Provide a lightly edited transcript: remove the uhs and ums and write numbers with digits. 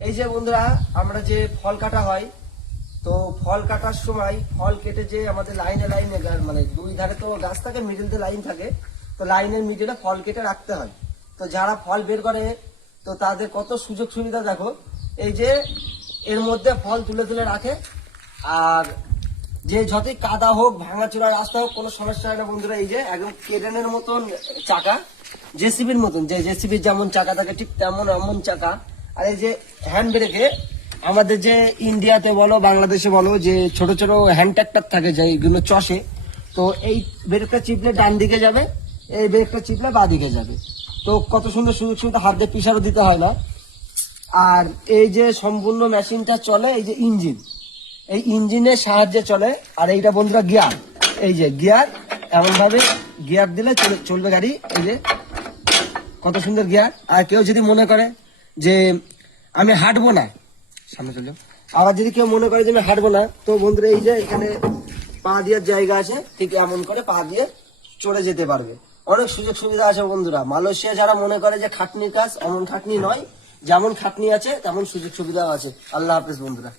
এই যে বন্ধুরা, আমরা যে ফল কাটা হয়, তো ফল কাটার সময় ফল কেটে যে আমাদের লাইনে লাইনে মানে দুই ধারে তো গাছ থাকে, মিডিল লাইন থাকে, তো লাইনের মিডিলে ফল কেটে রাখতে হয়। তো যারা ফল বের করে তো তাদের কত সুযোগ সুবিধা দেখো। এই যে এর মধ্যে ফল তুলে তুলে রাখে, আর যে যতই কাদা হোক ভাঙাচোরা রাস্তা হোক কোনো সমস্যা হয় না বন্ধুরা। এই যে একদম কেডেনের মতন চাকা, জেসিবির মতন, যে জেসিবির যেমন চাকা থাকে ঠিক তেমন এমন চাকা। আর এই যে হ্যান্ড ব্রেকে আমাদের যে ইন্ডিয়াতে বলো বাংলাদেশে বলো যে ছোট ছোট হ্যান্ড ট্রাক্টর থাকে যেগুলো চষে, তো এই ব্রেকটা চিপলে ডান দিকে যাবে, এই ব্রেকটা চিপলে বাঁ দিকে যাবে। তো কত সুন্দর সুযোগ সুবিধা, হাত দিয়ে পিছারও দিতে হয় না। আর এই যে সম্পূর্ণ মেশিনটা চলে এই যে ইঞ্জিন, এই ইঞ্জিনের সাহায্যে চলে। আর এইটা বন্ধুরা গিয়ার, এই যে গিয়ার, এমন ভাবে গিয়ার দিলে চলবে গাড়ি। এই যে কত সুন্দর গিয়ার। আর কেউ যদি মনে করে যে আমি হাঁটবো না, সামনে চলে যাও। আবার যদি কেউ মনে করে যে আমি হাঁটবো না, তো বন্ধুরা এই যে এখানে পা দেওয়ার জায়গা আছে, ঠিক এমন করে পা দিয়ে চলে যেতে পারবে। অনেক সুযোগ সুবিধা আছে বন্ধুরা। মালয়েশিয়া যারা মনে করে যে খাটনির কাজ, এমন খাটনি নয়, যেমন খাটনি আছে তেমন সুযোগ সুবিধা আছে। আল্লাহ হাফেজ বন্ধুরা।